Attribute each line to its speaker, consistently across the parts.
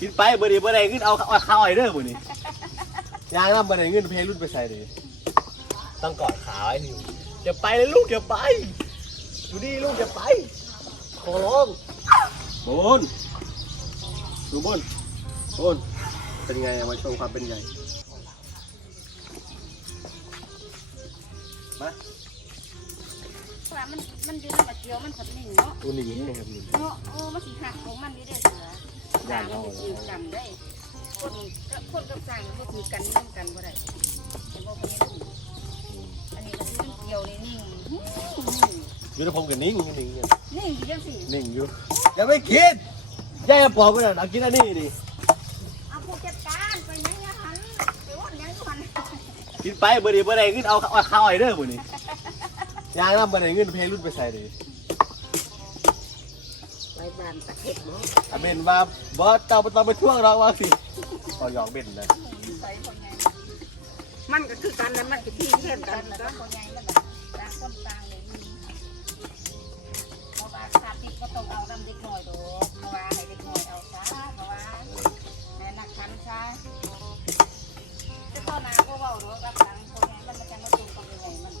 Speaker 1: กินไปเบอร์ดีเบอร์ใดขึ้นเอาเอาข้าวไอ้เด้อบุนี่ยางน้ำเบอร์ใดเงินเพลรุ่นไปใส่เลยต้องกอดขาไว้นี่อย่าไปเลยลูกอย่าไปดูดิลูกอย่าไปขอร้องบนดูบนบนเป็นไงอะมาชมความเป็นไงมา
Speaker 2: ว่ามันมันดื้อมาเกี่ยวมันสับนิ่งเนาะ
Speaker 1: ตัวนี้นะครับนี่
Speaker 2: เนาะโอ้มันสิหักของมันนี่ได้อ เสือด่างมันสิกันได้ คนกับคนกับสั่งมันคือกันนิ่งกันบ่ได้เห็นบ่คนนี้อันนี้ก็คือมันเกี่ยวนี่นิ่ง
Speaker 1: อยูในผมกับนิ่งนิ่งเนี่ย
Speaker 2: นิ่งอยู่จังซี่
Speaker 1: นิ่งอยู่อย่าไปกินอย่าอย่าปอกไปนะเอากินอันนี้ดิ
Speaker 2: เอาผู้จัดการไปไหนอะหันไปว่าหยังหัน
Speaker 1: กินไปเบอร์ดีเบอร์ใดขึ้นเอาเอาข้าวไอ้เด้อบุนี่ยางน้ำเบอร์ใดเงินเพลรุ่นไปใส่เลย
Speaker 2: ไป บ้านตะเข็บบ่
Speaker 1: อาเบนว่าบอสเจ้าไปต้องไปท่วงเราว่าสิพอหยอกเบนนะ
Speaker 2: ใส่คนใหญ่
Speaker 3: มันก็คือกันแล้วมันก็ที่เข้ม
Speaker 2: กั
Speaker 3: กันน
Speaker 2: แล้ว
Speaker 3: ก็
Speaker 2: ก็คนใหญ่นั่นแหละต่างคนต่างเลยมีเพราะว่าขาดติดก็ต้องเอาดำเด็กน้อยดอกเพราะว่าให้เด็กน้อยเอาซะเพราะว่าให้นักขันซะจะต้นนาก็เว้าดอกกับหลังคนใหญ่มันมันจะมาจุ่มกันยังไงมัน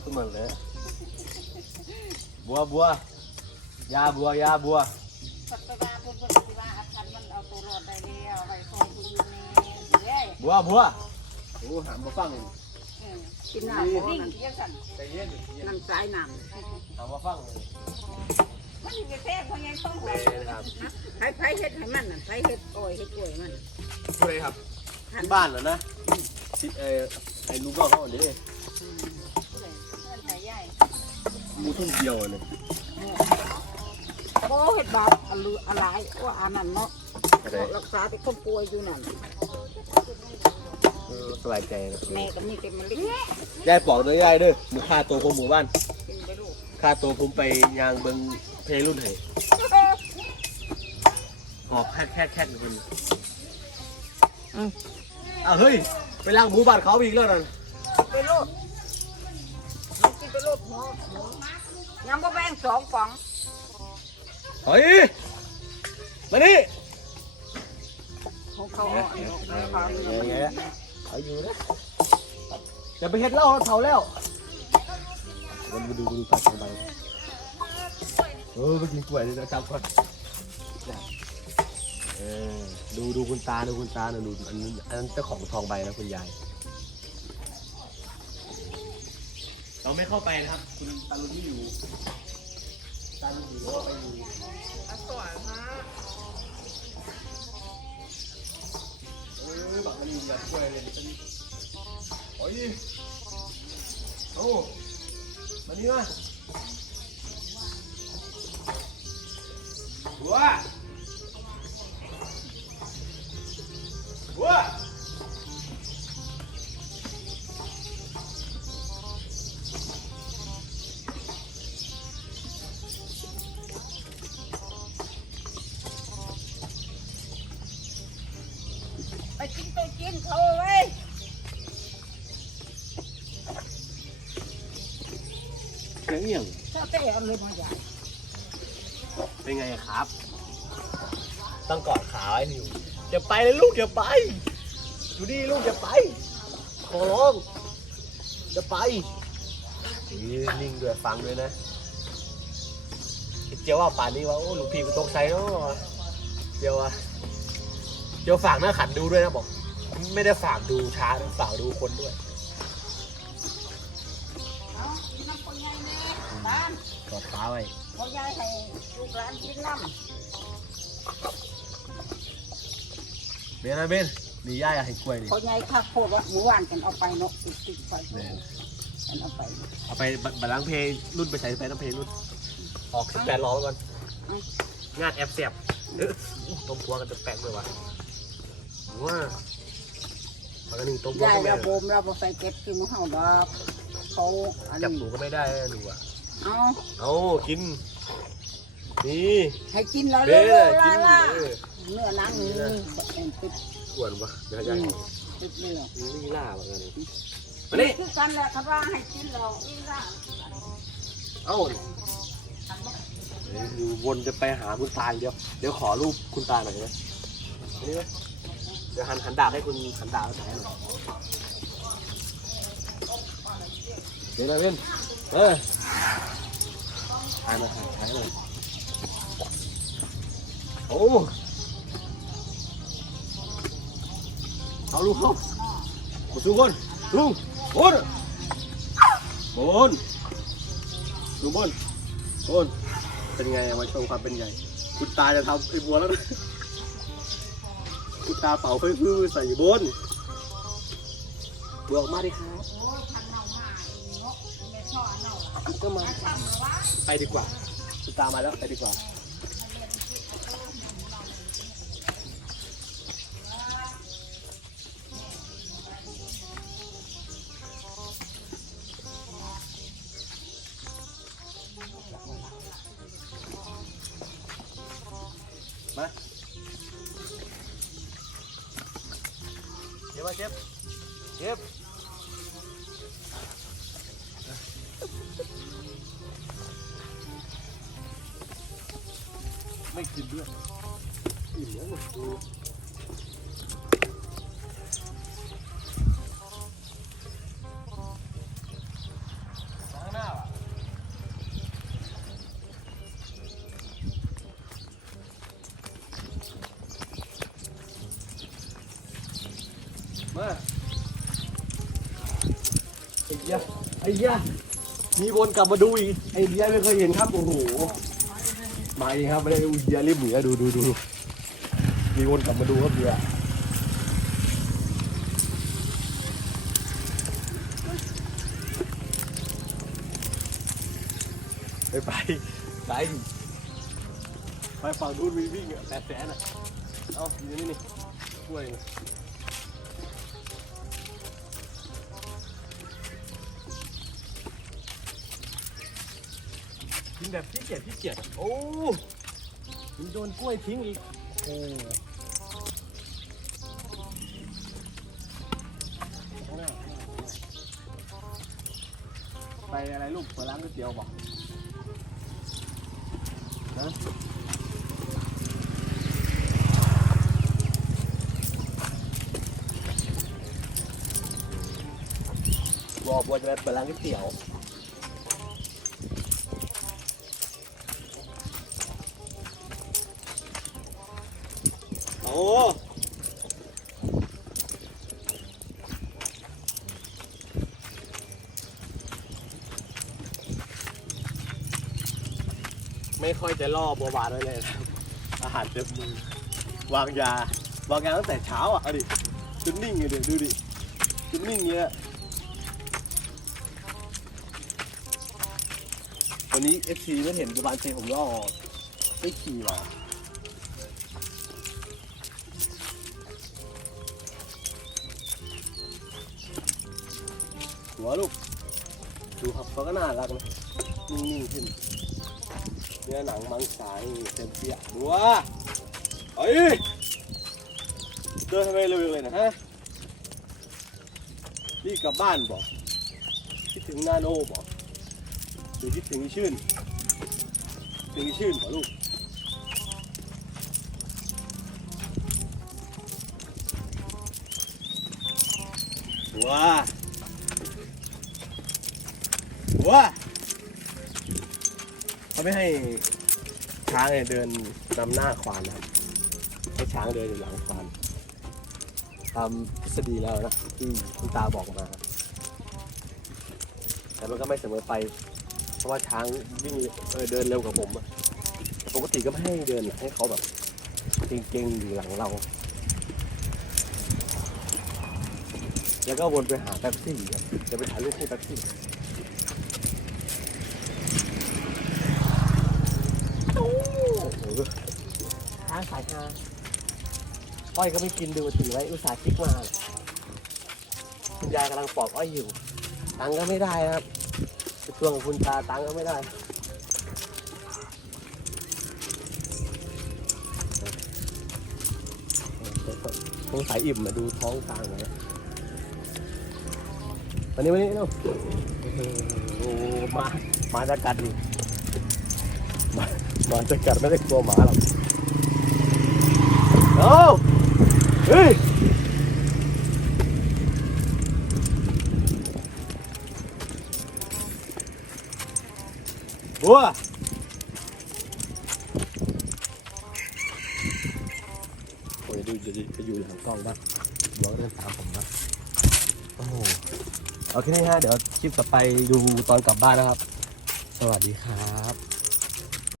Speaker 1: ขึ้นมาเลยบัวบัว ยาบัวยาบัว
Speaker 2: ปัจจุบันเพิ่นพิ่นสิว่าอาคันมันเอาตัวรอดได้แล้วไว้คอยอยู่นสิเด้
Speaker 1: บัวบัวโอ้หามมาฟัง
Speaker 2: เออ
Speaker 3: กินน้
Speaker 2: นิ่งจังซั่น
Speaker 1: ใจเย็น
Speaker 3: น้ำสายน้
Speaker 1: หามมาฟัง
Speaker 2: มันสิไปแท้คนใหญ่ต้องหัว
Speaker 1: ครับำ
Speaker 3: ให้ไผเฮ็ดให้มันน่ะไผเฮ็ดอ้อยเฮ็ดกล้วยมัน
Speaker 1: พูดเลยครับที่บ้านเหรอนะที่เออไอ้ลูกน้องเขาเด้
Speaker 2: เพิ่นใส่ให
Speaker 1: มูทุ่มเดียวเลย
Speaker 3: ดบาปอะลืออะไรว่าอันนั้นเนาะ
Speaker 1: อะไร
Speaker 3: รักษาแต่คนป่วยอยู่นั่น
Speaker 1: เออสบายใจนะ
Speaker 3: แม่ก็มีแต่มันเล็ก
Speaker 1: ยายปอกเด้อยายเด้อมือค่าตัวของหมู่บ้าน
Speaker 3: กินไปลูก
Speaker 1: ค่าตัวผมไปยางเบิงเพลรุ่นให้หอบแคดแคดแคดคนอ้าวเฮ้ยไปล้างหมูบ้านเขาอีกแล้วนั่น
Speaker 3: ไปลูกกินไปลูกหมูหมูยังบ่แบ่งสองป๋อง
Speaker 1: เฮ้ยมานี่
Speaker 3: ของเขาอาอันนี้ของเขาเอาอันนี้
Speaker 1: เขาอยู่นะอย่าไปเฮ็ดเล้าเผาแล้ววันมาดูมาดูปลาทองใบเออมากินกล้วยเลยนะจับก่อนเออดูดูคุณตาดูคุณตานะดูอันนั้นอันนั้นเจ้าของทองใบนะคุณยายเราไม่เข้าไปนะครับ คุณตาลุที่อยู่ ตาลุที่อยู่ก็ไปอยู่
Speaker 3: สวยมาก
Speaker 1: เออบักมันอยู่แบบกล้วยเลยเป็นโอ้ยโอ้มานี่มาบัวบัว
Speaker 3: เง
Speaker 1: เอียง
Speaker 3: ถ้าเตะเอาเลยมาใหญ่
Speaker 1: เป็นไงครับ ต้องกอดขาไว้นิวอย่าไปเลยลูกอย่าไปดูดิลูกอย่าไป ขอร้องอย่าไปนี่นิ่งด้วยฟังด้วยนะเจียวว่าป่านนี้ว่าโอ้หลูกพี่กูตกใจเนาะเจียวว่าเจียวฝากหน้าขันดูด้วยนะบอก ไม่ได้ฝากดูช้าฝากดูคนด้วยา
Speaker 3: น
Speaker 1: กอดขาไว้
Speaker 3: คนใหญ่ให้ลูกหลานกินน้ำ
Speaker 1: เบนนะเบนนี่ย่าอยากให้กล้วยนี่
Speaker 3: คนใหญ่ข้าโคตรว่าหมู่บ้านกันเอาไปเนาะติดติดไปกันเอาไป
Speaker 1: เอาไปบบัตรล้างเพลงรุ่นไปใส่ไปน้ำเพลงรุ่นออกสิบแปดล้อก่อนงานแอบเสียบเออต้มพัวกันจะแปลกเลยวะว้าปกติต้มพัว
Speaker 3: ยาย
Speaker 1: ก็ไม่
Speaker 3: เราโบมเราบอใส่เก็บคือมือเห่าดอกเขาอัน
Speaker 1: จับห
Speaker 3: นี้
Speaker 1: นูก็ไม่ได้นะหนูอะ
Speaker 3: เอา
Speaker 1: เอากิน นี่
Speaker 3: ให้กินแล้ว
Speaker 1: เบ้
Speaker 3: เร็ว
Speaker 1: กิ
Speaker 3: ๆ
Speaker 1: น
Speaker 3: ล่ะ
Speaker 1: เออ
Speaker 3: เนื้อหนังนี่เป็นติด
Speaker 1: กวนวะเดี๋ยวให้ยาย
Speaker 3: ติดเรื่อง
Speaker 1: นี่ล่าเหมือนกันมานี่
Speaker 3: คือกันแหละครับว่าให้กินเราอีละ
Speaker 1: เอ้าเอดี๋ยวดูวนจะไปหาคุณตาอย่างเดียว เดี๋ยวขอรูปคุณตาหน่อยนะนี่ไหมเดี๋ยวหันหันดาบให้คุณหันดาบให้ถ่ายหน่อยเดี๋ยวนะเพื่อนเออ ถ่ายมาถ่ายถ่ายหน่อยโอ้เอาลูกเขาสู้คนลุงบนบนลุงบนบนเป็นไงมาชมความเป็นใหญ่ คุณตาจะทำไอ้บัวแล้วนะคุณตาเป่าเพื่อใส่บนบัวออกมาดิครับ ก็มา ไปดีกว่าคุณตามมาแล้วไปดีกว่า ไม่กินด้วยอิ่มแล้วหมดดูข้างหน้าอะมาไอ้ยะไอ้ยะมีวนกลับมาดูอีกไอ้ยะไม่เคยเห็นครับ โอ้โห มาเองครับไม่ได้อุยเบียร์รีบหนือดูดูดูมีวนกลับมาดูครับเบียร์ไปไปไปไปฝั่งนู้นมีวิ่งอะแปดแสนอะเอาอยู่นี่นี่ช่วย แบบขี้เกียจขี้เกียจอะโอ้มันโดนกล้วยทิ้งอีก โอ้ไปอะไรลูกเปิดร้านก๋วยเตี๋ยวบอกนะบอกว่าจะไปเปิดร้านก๋วยเตี๋ยว ไม่ค่อยจะล่อบัวบานไว้เลยนะครับอาหารเต็มมือวางยาวางยาตั้งแต่เช้าอะเอาดิจนนิ่งเลยเดี๋ยวดูดิจนนิ่งเงี้ยวันนี้ FC ไม่เห็นบัวบานเชผมล่อไม่ขี่หรอหัวลูกดูครับเขาก็น่ารักนะนิ่งๆขึ้น เนื้อหนังมังสายเต็มเปียกดูว่าเฮ้ยเดินทำไมเร็วเลยนะฮะนี่กลับบ้านบอกคิดถึงนาโนบอกหรือคิดถึงอีชื่นถึงอีชื่นบอกลูกว้าว้า ไม่ให้ช้างเนี่ยเดินนำหน้าควานนะครับให้ช้างเดินอยู่หลังควานตามทฤษฎีแล้วนะที่คุณตาบอกมา แต่มันก็ไม่เสมอไป เพราะว่าช้างวิ่งเออเดินเร็วกว่าผมอะแต่ปกติก็ไม่ให้เดินให้เขาแบบเก่งๆอยู่หลังเรา แล้วก็วนไปหาแป๊บซี่ครับจะไปถ่ายรูปให้แป๊บซี่ โอ้โห ช้างสายฮาอ้อยก็ไม่กินดูถือไว้อุตส่าห์คิดมาคุณยายกำลังปอกอ้อยอยู่ ตังก็ไม่ได้นะครับช่วงของคุณตาตังก็ไม่ได้สงสัยอิ่มมาดูท้องกลางเลยวันนี้วันนี้เนาะโอ้มา มาจากกันดิมามาจะกัดไม่ได้กลัวหมาหรอก เอาเฮ้ยบัวโอ้ยดูจะจะอยู่หลังกล้องบ้างเดี๋ยวเดินตามผมนะโอ้โหเอาแค่นี้ฮะเดี๋ยวคลิปต่อไปดูตอนกลับบ้านนะครับ สวัสดีครับ